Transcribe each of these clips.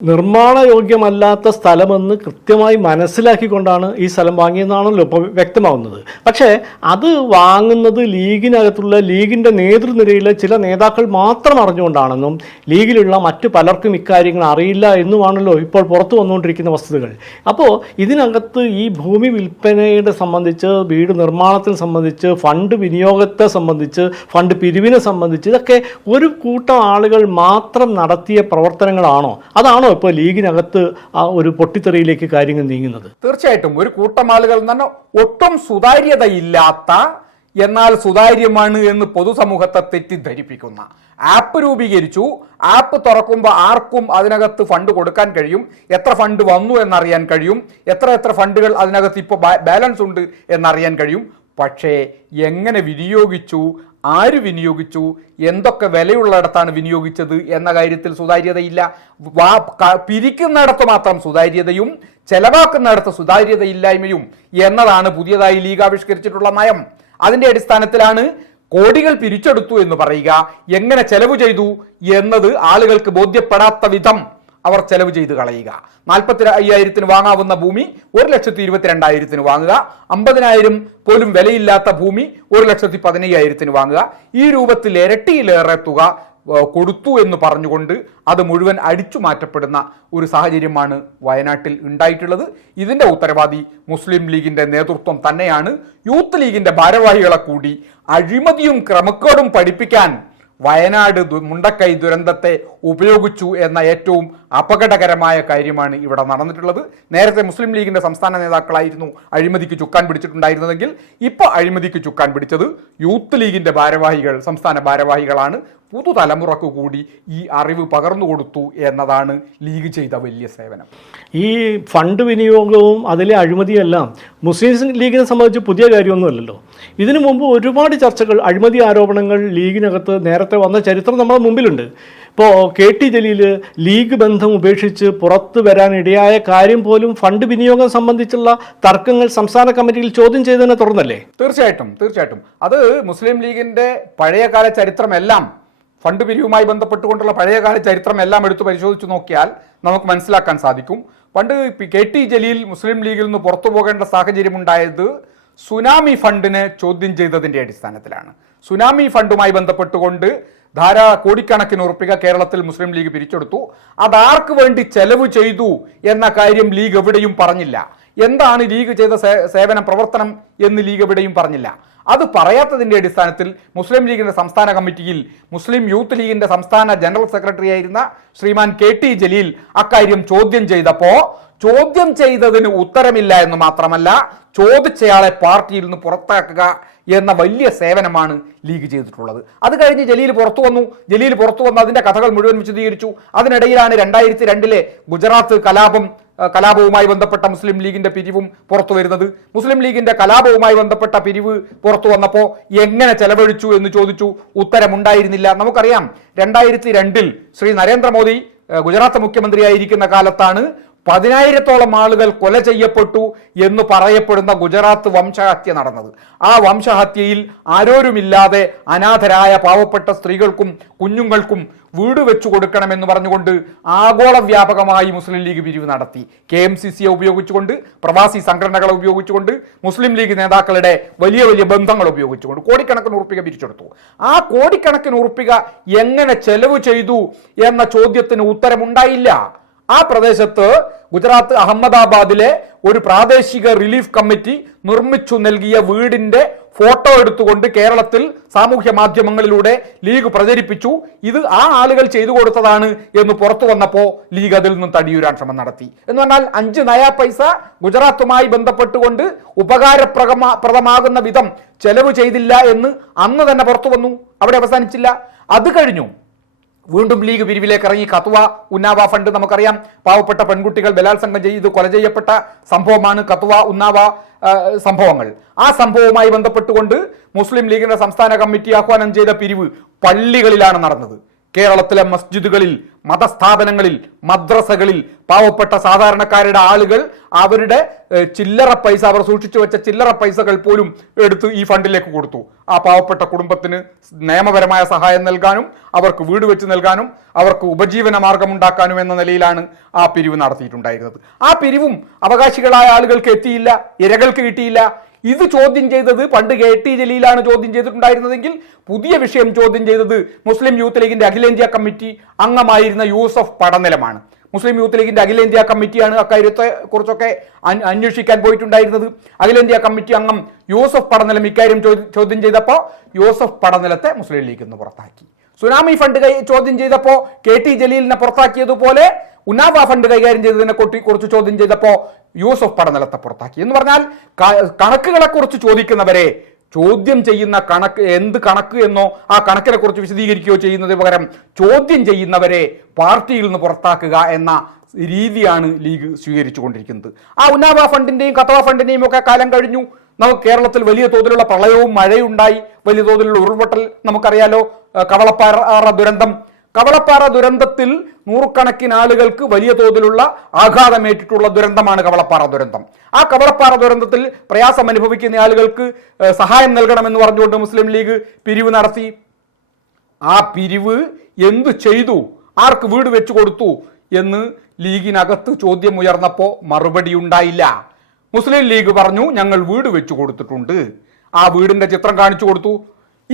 നിർമ്മാണ യോഗ്യമല്ലാത്ത സ്ഥലമെന്ന് കൃത്യമായി മനസ്സിലാക്കിക്കൊണ്ടാണ് ഈ സ്ഥലം വാങ്ങിയതെന്നാണല്ലോ ഇപ്പോൾ വ്യക്തമാവുന്നത്. പക്ഷേ അത് വാങ്ങുന്നത് ലീഗിനകത്തുള്ള ലീഗിന്റെ നേതൃനിരയിലെ ചില നേതാക്കൾ മാത്രം അറിഞ്ഞുകൊണ്ടാണെന്നും ലീഗിലുള്ള മറ്റു പലർക്കും ഇക്കാര്യങ്ങൾ അറിയില്ല എന്നുമാണല്ലോ ഇപ്പോൾ പുറത്തു വന്നുകൊണ്ടിരിക്കുന്ന വസ്തുതകൾ. അപ്പോൾ ഇതിനകത്ത് ഈ ഭൂമി വിൽപ്പനയുടെ സംബന്ധിച്ച് വീട് നിർമ്മാണത്തിന് സംബന്ധിച്ച് ഫണ്ട് വിനിയോഗത്തെ സംബന്ധിച്ച് ഫണ്ട് പിരിവിനെ സംബന്ധിച്ച് ഇതൊക്കെ ഒരു കൂട്ടം ആളുകൾ മാത്രം നടത്തിയ പ്രവർത്തനങ്ങളാണോ? അതാണോ ഇപ്പോൾ ലീഗിനകത്ത് ആ ഒരു പൊട്ടിത്തെറിയിലേക്ക് കാര്യങ്ങൾ നീങ്ങുന്നത്. തീർച്ചയായിട്ടും ഒരു കൂട്ടം ആളുകൾ പറഞ്ഞാൽ ഒട്ടും സുതാര്യതയില്ലാത്ത എന്നാൽ സുതാര്യമാണ് എന്ന് പൊതുസമൂഹത്തെ തെറ്റിദ്ധരിപ്പിക്കുന്ന. ആപ്പ് രൂപീകരിച്ചു. ആപ്പ് തുറക്കുമ്പോൾ ആർക്കും അതിനകത്ത് ഫണ്ട് കൊടുക്കാൻ കഴിയും. എത്ര ഫണ്ട് വന്നു എന്നറിയാൻ കഴിയും. എത്ര എത്ര ഫണ്ടുകൾ അതിനകത്ത് ഇപ്പോൾ ബാലൻസ് ഉണ്ട് എന്നറിയാൻ കഴിയും. പക്ഷേ എങ്ങനെ വിനിയോഗിച്ചു ആര് വിനിയോഗിച്ചു എന്തൊക്കെ വിലയുള്ളിടത്താണ് വിനിയോഗിച്ചത് എന്ന കാര്യത്തിൽ സുതാര്യതയില്ല. വാ പിരിക്കുന്നിടത്ത് മാത്രം സുതാര്യതയും ചെലവാക്കുന്നിടത്ത് സുതാര്യതയില്ലായ്മയും എന്നതാണ് പുതിയതായി ലീഗ് ആവിഷ്കരിച്ചിട്ടുള്ള നയം. അതിന്റെ അടിസ്ഥാനത്തിലാണ് കോടികൾ പിരിച്ചെടുത്തു എന്ന് പറയുക എങ്ങനെ ചെലവ് ചെയ്തു എന്നത് ആളുകൾക്ക് ബോധ്യപ്പെടാത്ത വിധം. അവർ ചെലവ് ചെയ്ത് കളയുക. നാൽപ്പത്തി അയ്യായിരത്തിന് വാങ്ങാവുന്ന ഭൂമി ഒരു ലക്ഷത്തി ഇരുപത്തിരണ്ടായിരത്തിന് വാങ്ങുക. അമ്പതിനായിരം പോലും വിലയില്ലാത്ത ഭൂമി ഒരു ലക്ഷത്തി പതിനയ്യായിരത്തിന് വാങ്ങുക. ഈ രൂപത്തിൽ ഇരട്ടിയിലേറെ തുക കൊടുത്തു എന്ന് പറഞ്ഞുകൊണ്ട് അത് മുഴുവൻ അടിച്ചു മാറ്റപ്പെടുന്ന ഒരു സാഹചര്യമാണ് വയനാട്ടിൽ ഉണ്ടായിട്ടുള്ളത്. ഇതിന്റെ ഉത്തരവാദി മുസ്ലിം ലീഗിന്റെ നേതൃത്വം തന്നെയാണ്. യൂത്ത് ലീഗിന്റെ ഭാരവാഹികളെ കൂടി അഴിമതിയും ക്രമക്കേടും പഠിപ്പിക്കാൻ വയനാട് മുണ്ടക്കൈ ദുരന്തത്തെ ഉപയോഗിച്ചു എന്ന ഏറ്റവും അപകടകരമായ കാര്യമാണ് ഇവിടെ നടന്നിട്ടുള്ളത്. നേരത്തെ മുസ്ലിം ലീഗിന്റെ സംസ്ഥാന നേതാക്കളായിരുന്നു അഴിമതിക്ക് ചുക്കാൻ പിടിച്ചിട്ടുണ്ടായിരുന്നതെങ്കിൽ ഇപ്പോൾ അഴിമതിക്ക് ചുക്കാൻ പിടിച്ചത് യൂത്ത് ലീഗിന്റെ ഭാരവാഹികൾ സംസ്ഥാന ഭാരവാഹികളാണ്. പുതുതലമുറക്ക് കൂടി ഈ അറിവ് പകർന്നു കൊടുത്തു എന്നതാണ് ലീഗ് ചെയ്ത വലിയ സേവനം. ഈ ഫണ്ട് വിനിയോഗവും അതിലെ അഴിമതിയെല്ലാം മുസ്ലിം ലീഗിനെ സംബന്ധിച്ച് പുതിയ കാര്യമൊന്നുമല്ലല്ലോ. ഇതിനു മുമ്പ് ഒരുപാട് ചർച്ചകൾ അഴിമതി ആരോപണങ്ങൾ ലീഗിനകത്ത് നേരത്തെ വന്ന ചരിത്രം നമ്മുടെ മുമ്പിലുണ്ട്. ഇപ്പോൾ കെ ടി ജലീൽ ലീഗ് ബന്ധം ഉപേക്ഷിച്ച് പുറത്തു വരാനിടയായ കാര്യം പോലും ഫണ്ട് വിനിയോഗം സംബന്ധിച്ചുള്ള തർക്കങ്ങൾ സംസ്ഥാന കമ്മിറ്റിയിൽ ചോദ്യം ചെയ്തതിനെ തുടർന്നല്ലേ? തീർച്ചയായിട്ടും തീർച്ചയായിട്ടും. അത് മുസ്ലിം ലീഗിന്റെ പഴയകാല ചരിത്രമെല്ലാം ഫണ്ട് പിരിവുമായി ബന്ധപ്പെട്ടുകൊണ്ടുള്ള പഴയകാല ചരിത്രം എല്ലാം എടുത്തു പരിശോധിച്ചു നോക്കിയാൽ നമുക്ക് മനസ്സിലാക്കാൻ സാധിക്കും. പണ്ട് കെ ടി ജലീൽ മുസ്ലിം ലീഗിൽ നിന്ന് പുറത്തു പോകേണ്ട സാഹചര്യം ഉണ്ടായത് സുനാമി ഫണ്ടിനെ ചോദ്യം ചെയ്തതിന്റെ അടിസ്ഥാനത്തിലാണ്. സുനാമി ഫണ്ടുമായി ബന്ധപ്പെട്ടുകൊണ്ട് ധാരാ കോടിക്കണക്കിന് ഉറപ്പിക കേരളത്തിൽ മുസ്ലിം ലീഗ് പിരിച്ചെടുത്തു. അതാർക്ക് വേണ്ടി ചെലവ് ചെയ്തു എന്ന കാര്യം ലീഗ് എവിടെയും പറഞ്ഞില്ല. എന്താണ് ലീഗ് ചെയ്ത സേവന പ്രവർത്തനം എന്ന് ലീഗ് എവിടെയും പറഞ്ഞില്ല. അത് പറയാത്തതിന്റെ അടിസ്ഥാനത്തിൽ മുസ്ലിം ലീഗിന്റെ സംസ്ഥാന കമ്മിറ്റിയിൽ മുസ്ലിം യൂത്ത് ലീഗിന്റെ സംസ്ഥാന ജനറൽ സെക്രട്ടറി ആയിരുന്ന ശ്രീമാൻ കെ ടി ജലീൽ അക്കാര്യം ചോദ്യം ചെയ്തപ്പോൾ ചോദ്യം ചെയ്തതിന് ഉത്തരമില്ല എന്ന് മാത്രമല്ല ചോദിച്ചയാളെ പാർട്ടിയിൽ നിന്ന് പുറത്താക്കുക എന്ന വലിയ സേവനമാണ് ലീഗ് ചെയ്തിട്ടുള്ളത്. അത് കഴിഞ്ഞ് ജലീൽ പുറത്തു വന്നു. ജലീൽ പുറത്തു വന്ന് അതിന്റെ കഥകൾ മുഴുവൻ വിശദീകരിച്ചു. അതിനിടയിലാണ് രണ്ടായിരത്തി രണ്ടിലെ ഗുജറാത്ത് കലാപം കലാപവുമായി ബന്ധപ്പെട്ട മുസ്ലിം ലീഗിന്റെ പിരിവും പുറത്തു വരുന്നത്. മുസ്ലിം ലീഗിന്റെ കലാപവുമായി ബന്ധപ്പെട്ട പിരിവ് പുറത്തു വന്നപ്പോൾ എങ്ങനെ ചെലവഴിച്ചു എന്ന് ചോദിച്ചു. ഉത്തരമുണ്ടായിരുന്നില്ല. നമുക്കറിയാം രണ്ടായിരത്തി രണ്ടിൽ ശ്രീ നരേന്ദ്രമോദി ഗുജറാത്ത് മുഖ്യമന്ത്രിയായിരിക്കുന്ന കാലത്താണ് പതിനായിരത്തോളം ആളുകൾ കൊല ചെയ്യപ്പെട്ടു എന്ന് പറയപ്പെടുന്ന ഗുജറാത്ത് വംശഹത്യ നടന്നത്. ആ വംശഹത്യയിൽ ആരോരുമില്ലാതെ അനാഥരായ പാവപ്പെട്ട സ്ത്രീകൾക്കും കുഞ്ഞുങ്ങൾക്കും വീട് വെച്ചു കൊടുക്കണമെന്ന് പറഞ്ഞുകൊണ്ട് ആഗോള വ്യാപകമായി മുസ്ലിം ലീഗ് പിരിവ് നടത്തി. കെ എം സി സിയെ ഉപയോഗിച്ചുകൊണ്ട് പ്രവാസി സംഘടനകളെ ഉപയോഗിച്ചുകൊണ്ട് മുസ്ലിം ലീഗ് നേതാക്കളുടെ വലിയ വലിയ ബന്ധങ്ങൾ ഉപയോഗിച്ചുകൊണ്ട് കോടിക്കണക്കിന് ഉറപ്പിക പിരിച്ചെടുത്തു. ആ കോടിക്കണക്കിന് ഉറപ്പിക എങ്ങനെ ചെലവ് ചെയ്തു എന്ന ചോദ്യത്തിന് ഉത്തരമുണ്ടായില്ല. ആ പ്രദേശത്ത് ഗുജറാത്ത് അഹമ്മദാബാദിലെ ഒരു പ്രാദേശിക റിലീഫ് കമ്മിറ്റി നിർമ്മിച്ചു നൽകിയ വീടിന്റെ ഫോട്ടോ എടുത്തുകൊണ്ട് കേരളത്തിൽ സാമൂഹ്യ മാധ്യമങ്ങളിലൂടെ ലീഗ് പ്രചരിപ്പിച്ചു. ഇത് ആ ആളുകൾ ചെയ്തു കൊടുത്തതാണ് എന്ന് പുറത്തു വന്നപ്പോൾ ലീഗ് അതിൽ നിന്നും തടിയുരാൻ ശ്രമം നടത്തി. എന്ന് പറഞ്ഞാൽ അഞ്ച് നയാ പൈസ ഗുജറാത്തുമായി ബന്ധപ്പെട്ടുകൊണ്ട് ഉപകാരപ്രദമാകുന്ന പ്രദമാകുന്ന വിധം ചെലവ് ചെയ്തില്ല എന്ന് അന്ന് തന്നെ പുറത്തു വന്നു. അവിടെ അവസാനിച്ചില്ല. അത് കഴിഞ്ഞു. വീണ്ടും ലീഗ് പിരിവിലേക്ക് ഇറങ്ങി. കത്വ ഉന്നാവ ഫണ്ട് നമുക്കറിയാം. പാവപ്പെട്ട പെൺകുട്ടികൾ ബലാത്സംഗം ചെയ്ത് കൊല ചെയ്യപ്പെട്ട സംഭവമാണ് കത്വ ഉന്നാവ സംഭവങ്ങൾ. ആ സംഭവവുമായി ബന്ധപ്പെട്ടുകൊണ്ട് മുസ്ലിം ലീഗിന്റെ സംസ്ഥാന കമ്മിറ്റി ആഹ്വാനം ചെയ്ത പിരിവ് പള്ളികളിലാണ് നടന്നത്. കേരളത്തിലെ മസ്ജിദുകളിൽ മതസ്ഥാപനങ്ങളിൽ മദ്രസകളിൽ പാവപ്പെട്ട സാധാരണക്കാരുടെ ആളുകൾ അവരുടെ ചില്ലറ പൈസ അവർ സൂക്ഷിച്ചു വെച്ച ചില്ലറ പൈസകൾ പോലും എടുത്ത് ഈ ഫണ്ടിലേക്ക് കൊടുത്തു. ആ പാവപ്പെട്ട കുടുംബത്തിന് നിയമപരമായ സഹായം നൽകാനും അവർക്ക് വീട് വെച്ച് നൽകാനും അവർക്ക് ഉപജീവന മാർഗം ഉണ്ടാക്കാനും എന്ന നിലയിലാണ് ആ പിരിവ് നടത്തിയിട്ടുണ്ടായിരുന്നത്. ആ പിരിവും അവകാശികളായ ആളുകൾക്ക് എത്തിയില്ല ഇരകൾക്ക് കിട്ടിയില്ല. ഇത് ചോദ്യം ചെയ്തത് പണ്ട് കെ ടി ജലീലാണ് ചോദ്യം ചെയ്തിട്ടുണ്ടായിരുന്നതെങ്കിൽ പുതിയ വിഷയം ചോദ്യം ചെയ്തത് മുസ്ലിം യൂത്ത് ലീഗിന്റെ അഖിലേന്ത്യാ കമ്മിറ്റി അംഗമായിരുന്ന യൂസഫ് പടനിലമാണ്. മുസ്ലിം യൂത്ത് ലീഗിന്റെ അഖിലേന്ത്യാ കമ്മിറ്റിയാണ് അക്കാര്യത്തെ കുറിച്ചൊക്കെ അന്വേഷിക്കാൻ പോയിട്ടുണ്ടായിരുന്നത്. അഖിലേന്ത്യാ കമ്മിറ്റി അംഗം യൂസഫ് പടനിലം ഇക്കാര്യം ചോദ്യം ചെയ്തപ്പോൾ യൂസഫ് പടനിലത്തെ മുസ്ലിം ലീഗ് ഇന്ന് പുറത്താക്കി. സുനാമി ഫണ്ട് ചോദ്യം ചെയ്തപ്പോ കെ ടി ജലീലിനെ പുറത്താക്കിയതുപോലെ ഉന്നാവ ഫണ്ട് കൈകാര്യം ചെയ്തതിനെ കുറിച്ച് ചോദ്യം ചെയ്തപ്പോ യൂസഫ് പടനിലത്തെ പുറത്താക്കി. എന്ന് പറഞ്ഞാൽ കണക്കുകളെ കുറിച്ച് ചോദിക്കുന്നവരെ ചോദ്യം ചെയ്യുന്ന കണക്ക് എന്ത് കണക്ക് എന്നോ ആ കണക്കിനെ കുറിച്ച് വിശദീകരിക്കുകയോ ചെയ്യുന്നതിന് പകരം ചോദ്യം ചെയ്യുന്നവരെ പാർട്ടിയിൽ നിന്ന് പുറത്താക്കുക എന്ന രീതിയാണ് ലീഗ് സ്വീകരിച്ചു കൊണ്ടിരിക്കുന്നത് ആ ഉന്നാവ ഫണ്ടിന്റെയും കത്തവ ഫണ്ടിന്റെയും ഒക്കെ കാലം കഴിഞ്ഞു. നമുക്ക് കേരളത്തിൽ വലിയ തോതിലുള്ള പ്രളയവും മഴയുണ്ടായി. വലിയ തോതിലുള്ള ഉരുൾപൊട്ടൽ നമുക്കറിയാലോ. കവളപ്പാറ ദുരന്തം. കവളപ്പാറ ദുരന്തത്തിൽ നൂറുകണക്കിന് ആളുകൾക്ക് വലിയ തോതിലുള്ള ആഘാതമേറ്റിട്ടുള്ള ദുരന്തമാണ് കവളപ്പാറ ദുരന്തം. ആ കവളപ്പാറ ദുരന്തത്തിൽ പ്രയാസം അനുഭവിക്കുന്ന ആളുകൾക്ക് സഹായം നൽകണമെന്ന് പറഞ്ഞുകൊണ്ട് മുസ്ലിം ലീഗ് പിരിവ് നടത്തി. ആ പിരിവ് എന്തു ചെയ്തു? ആർക്ക് വീട് വെച്ചു കൊടുത്തു? എന്ന് ലീഗിനകത്ത് ചോദ്യം ഉയർന്നപ്പോൾ മറുപടി ഉണ്ടായില്ല. മുസ്ലിം ലീഗ് പറഞ്ഞു ഞങ്ങൾ വീട് വെച്ചു കൊടുത്തിട്ടുണ്ട്. ആ വീടിന്റെ ചിത്രം കാണിച്ചു കൊടുത്തു.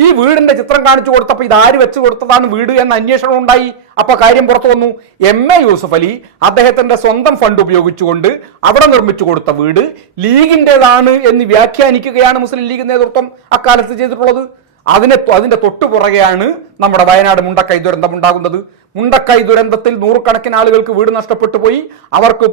ഈ വീടിന്റെ ചിത്രം കാണിച്ചു കൊടുത്തപ്പോൾ ഇത് ആര് വെച്ചു കൊടുത്തതാണ് വീട് എന്ന അന്വേഷണം ഉണ്ടായി. അപ്പോൾ കാര്യം പുറത്തു വന്നു. എം എ യൂസഫ് അലി അദ്ദേഹത്തിന്റെ സ്വന്തം ഫണ്ട് ഉപയോഗിച്ചുകൊണ്ട് അവിടെ നിർമ്മിച്ചു കൊടുത്ത വീട് ലീഗിന്റെതാണ് എന്ന് വ്യാഖ്യാനിക്കുകയാണ് മുസ്ലിം ലീഗ് നേതൃത്വം അക്കാലത്ത് ചെയ്തിട്ടുള്ളത്. അതിനെ അതിന്റെ തൊട്ടു പുറകെയാണ് നമ്മുടെ വയനാട് മുണ്ടക്കൈ ദുരന്തം ഉണ്ടാകുന്നത്. മുണ്ടക്കൈ ദുരന്തത്തിൽ നൂറുകണക്കിന് ആളുകൾക്ക് വീട് നഷ്ടപ്പെട്ടു പോയി. അവർക്ക്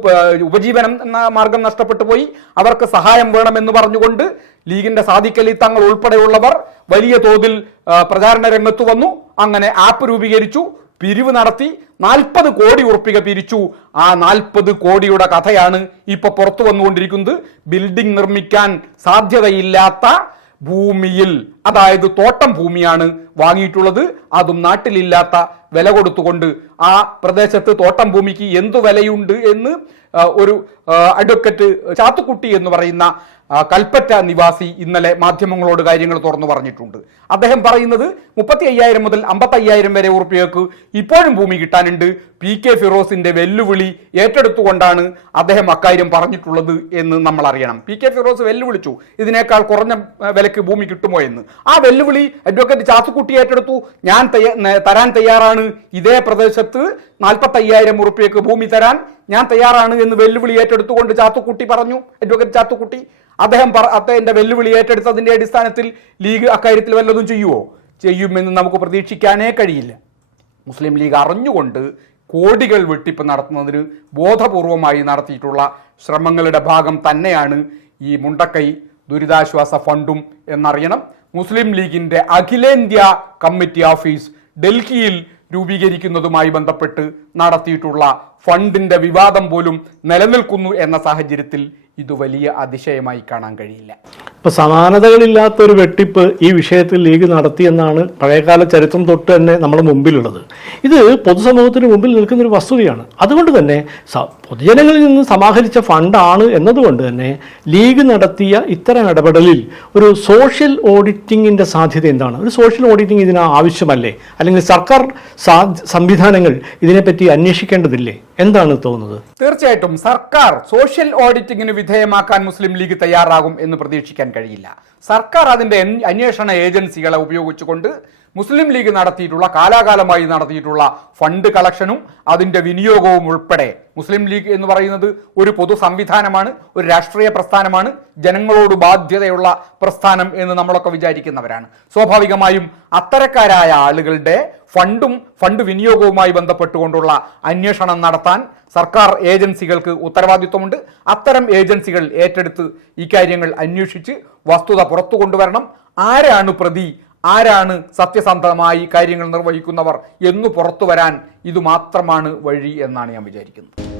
ഉപജീവനം എന്ന മാർഗം നഷ്ടപ്പെട്ടു പോയി. അവർക്ക് സഹായം വേണമെന്ന് പറഞ്ഞുകൊണ്ട് ലീഗിന്റെ സാദിഖലി തങ്ങൾ ഉൾപ്പെടെയുള്ളവർ വലിയ തോതിൽ പ്രചാരണ രംഗത്ത് വന്നു. അങ്ങനെ ആപ്പ് രൂപീകരിച്ചു. പിരിവ് നടത്തി. നാൽപ്പത് കോടി ഉറപ്പിക പിരിച്ചു. ആ നാൽപ്പത് കോടിയുടെ കഥയാണ് ഇപ്പൊ പുറത്തു വന്നുകൊണ്ടിരിക്കുന്നത്. ബിൽഡിംഗ് നിർമ്മിക്കാൻ സാധ്യതയില്ലാത്ത ഭൂമിയിൽ അതായത് തോട്ടം ഭൂമിയാണ് വാങ്ങിയിട്ടുള്ളത്. അതും നാട്ടിലില്ലാത്ത വില കൊടുത്തുകൊണ്ട് ആ പ്രദേശത്ത് തോട്ടം ഭൂമിക്ക് എന്തു വിലയുണ്ട് എന്ന് ഒരു അഡ്വക്കറ്റ് ചാത്തുക്കുട്ടി എന്ന് പറയുന്ന കൽപ്പറ്റ നിവാസി ഇന്നലെ മാധ്യമങ്ങളോട് കാര്യങ്ങൾ തുറന്നു പറഞ്ഞിട്ടുണ്ട്. അദ്ദേഹം പറയുന്നത് മുപ്പത്തി അയ്യായിരം മുതൽ അമ്പത്തി അയ്യായിരം വരെ ഉറുപ്പികൾക്ക് ഇപ്പോഴും ഭൂമി കിട്ടാനുണ്ട്. പി കെ ഫിറോസിന്റെ വെല്ലുവിളി ഏറ്റെടുത്തുകൊണ്ടാണ് അദ്ദേഹം അക്കാര്യം പറഞ്ഞിട്ടുള്ളത് എന്ന് നമ്മൾ അറിയണം. പി കെ ഫിറോസ് വെല്ലുവിളിച്ചു. ഇതിനേക്കാൾ കുറഞ്ഞ വിലക്ക് ഭൂമി കിട്ടുമോ എന്ന്. ആ വെല്ലുവിളി അഡ്വക്കേറ്റ് ചാത്തുക്കുട്ടി ഏറ്റെടുത്തു. ഞാൻ തരാൻ തയ്യാറാണ്. ഇതേ പ്രദേശത്ത് നാൽപ്പത്തി അയ്യായിരം ഉറുപ്പികക്ക് ഭൂമി തരാൻ ഞാൻ തയ്യാറാണ് എന്ന് വെല്ലുവിളി ഏറ്റെടുത്തുകൊണ്ട് ചാത്തുക്കുട്ടി പറഞ്ഞു അഡ്വക്കേറ്റ് ചാത്തുക്കുട്ടി അദ്ദേഹം പറ അദ്ദേഹത്തിന്റെ വെല്ലുവിളി ഏറ്റെടുത്തതിന്റെ അടിസ്ഥാനത്തിൽ ലീഗ് അക്കാര്യത്തിൽ വല്ലതും ചെയ്യുമോ ചെയ്യുമെന്ന് നമുക്ക് പ്രതീക്ഷിക്കാനേ കഴിയില്ല. മുസ്ലിം ലീഗ് അറിഞ്ഞുകൊണ്ട് കോടികൾ വെട്ടിപ്പ് നടത്തുന്നതിന് ബോധപൂർവമായി നടത്തിയിട്ടുള്ള ശ്രമങ്ങളുടെ ഭാഗം തന്നെയാണ് ഈ മുണ്ടക്കൈ ദുരിതാശ്വാസ ഫണ്ടും എന്നറിയണം. മുസ്ലിം ലീഗിന്റെ അഖിലേന്ത്യാ കമ്മിറ്റി ഓഫീസ് ഡൽഹിയിൽ രൂപീകരിക്കുന്നതുമായി ബന്ധപ്പെട്ട് നടത്തിയിട്ടുള്ള ഫണ്ടിന്റെ വിവാദം പോലും നിലനിൽക്കുന്നു എന്ന സാഹചര്യത്തിൽ ഇത് വലിയ അതിശയമായി കാണാൻ കഴിയില്ല. ഇപ്പൊ സമാനതകളില്ലാത്ത ഒരു വെട്ടിപ്പ് ഈ വിഷയത്തിൽ ലീഗ് നടത്തിയെന്നാണ് പഴയകാല ചരിത്രം തൊട്ട് തന്നെ നമ്മുടെ മുമ്പിലുള്ളത്. ഇത് പൊതുസമൂഹത്തിന് മുമ്പിൽ നിൽക്കുന്ന ഒരു വസ്തുതയാണ്. അതുകൊണ്ട് തന്നെ പൊതുജനങ്ങളിൽ നിന്ന് സമാഹരിച്ച ഫണ്ടാണ് എന്നതുകൊണ്ട് തന്നെ ലീഗ് നടത്തിയ ഇത്തരം ഇടപെടലിൽ ഒരു സോഷ്യൽ ഓഡിറ്റിങ്ങിന്റെ സാധ്യത എന്താണ്? ഒരു സോഷ്യൽ ഓഡിറ്റിംഗ് ഇതിന് ആവശ്യമല്ലേ? അല്ലെങ്കിൽ സർക്കാർ സംവിധാനങ്ങൾ ഇതിനെപ്പറ്റി അന്വേഷിക്കേണ്ടതില്ലേ? എന്താണ് തോന്നുന്നത്? തീർച്ചയായിട്ടും സർക്കാർ സോഷ്യൽ ഓഡിറ്റിങ്ങിന് വിധേയമാക്കാൻ മുസ്ലിം ലീഗ് തയ്യാറാകും എന്ന് പ്രതീക്ഷിക്കാൻ കഴിയില്ല. സർക്കാർ അതിന്റെ അന്വേഷണ ഏജൻസികളെ ഉപയോഗിച്ചുകൊണ്ട് മുസ്ലിം ലീഗ് നടത്തിയിട്ടുള്ള കാലാകാലമായി നടത്തിയിട്ടുള്ള ഫണ്ട് കളക്ഷനും അതിന്റെ വിനിയോഗവും ഉൾപ്പെടെ. മുസ്ലിം ലീഗ് എന്ന് പറയുന്നത് ഒരു പൊതു സംവിധാനമാണ് ഒരു രാഷ്ട്രീയ പ്രസ്ഥാനമാണ് ജനങ്ങളോട് ബാധ്യതയുള്ള പ്രസ്ഥാനം എന്ന് നമ്മളൊക്കെ വിചാരിക്കുന്നവരാണ്. സ്വാഭാവികമായും അത്തരക്കാരായ ആളുകളുടെ ഫണ്ടും ഫണ്ട് വിനിയോഗവുമായി ബന്ധപ്പെട്ടുകൊണ്ടുള്ള അന്വേഷണം നടത്താൻ സർക്കാർ ഏജൻസികൾക്ക് ഉത്തരവാദിത്വമുണ്ട്. അത്തരം ഏജൻസികൾ ഏറ്റെടുത്ത് ഇക്കാര്യങ്ങൾ അന്വേഷിച്ച് വസ്തുത പുറത്തു കൊണ്ടുവരണം ആരാണ് പ്രതി ആരാണ് സത്യസന്ധമായി കാര്യങ്ങൾ നിർവഹിക്കുന്നവർ എന്നു പുറത്തു വരാൻ ഇത് മാത്രമാണ് വഴി എന്നാണ് ഞാൻ വിചാരിക്കുന്നത്.